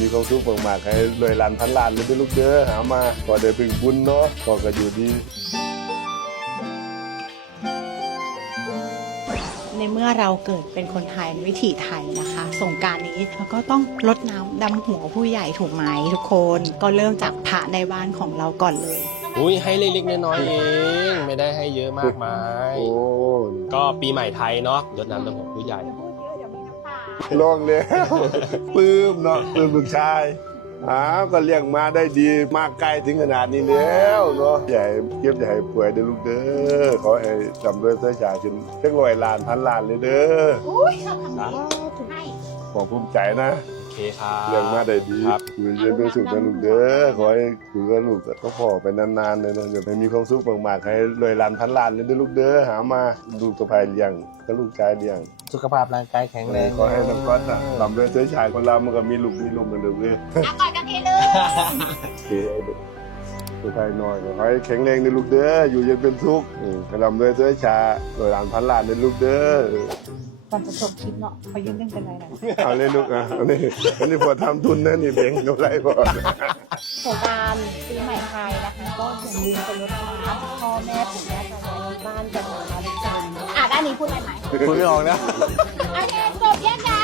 มีความสุขมากๆให้รวยล้านพันล้านเลยด้วยลูกเด้อหามาขอได้พึ่งบุญเนาะขอก็อยู่ดี ในเมื่อเราเกิดเป็นคนไทยวิถีไทยนะคะสงกรานต์นี้เราก็ต้องรดน้ำดำหัวผู้ใหญ่ถูกไหมทุกคนก็เริ่มจากพระในบ้านของเราก่อนเลย อุ้ยให้เล็กๆน้อยๆเองไม่ได้ให้เยอะมากมาย โอ้ ก็ปีใหม่ไทยเนาะรดน้ำดำหัวผู้ใหญ่ ลองเลย ปลื้มเนาะปลื้มลูกชายก็เลี้ยงมาได้ดีมากไกลถึงขนาดนี้แล้วเนาะใหญ่เก็บใหญ่ป่วยเด้อลูกเด้อขอให้จำด้วยเสื้อชาจนเล็กร้อยล้านพันล้านเลยเด้อ อุ้ยชอบคำนี้ให้ ขอภูมิใจนะ โอเคครับ เลี้ยงมาได้ดี ครับ อยู่เย็นเป็นสุขนะลูกเด้อขอให้อยู่กับลูกก็พ่อไปนานๆเลยเนาะอย่าให้มีความสุขมากๆให้รวยล้านพันล้านเลยเด้อลูกเด้อหามาลูกสะใภ้เลี้ยงก็ลูกชายเลี้ยง สุขภาพร่างกายแข็งแรง ขอให้น้ำก้อนลำด้วยเสื้อชายคนเรามันก็มีลูกเหมือนเดิมเลย ก่อนกันทีนึง โอเคตัวไทยน้อยขอให้แข็งแรงในลูกเด้ออยู่เย็นเป็นสุขกระลำด้วยเสื้อชาโดยหลานพันล้านในลูกเด้อ ก่อนจะจบคลิปเนาะขอยืมเรื่องกันไรหน่อย เอาเลยลูกอันนี้พอทำทุนนะนี่เบ่งกำไรพอ สงกรานต์ปีใหม่ไทยนะคะก็อย่าลืมไปรดน้ำพ่อแม่ปู่ย่าตายายที่บ้านกันนะคะทุกคนด้านนี้พูดอะไรไหม คุณไม่ออกนะ โอเคจบยังนะ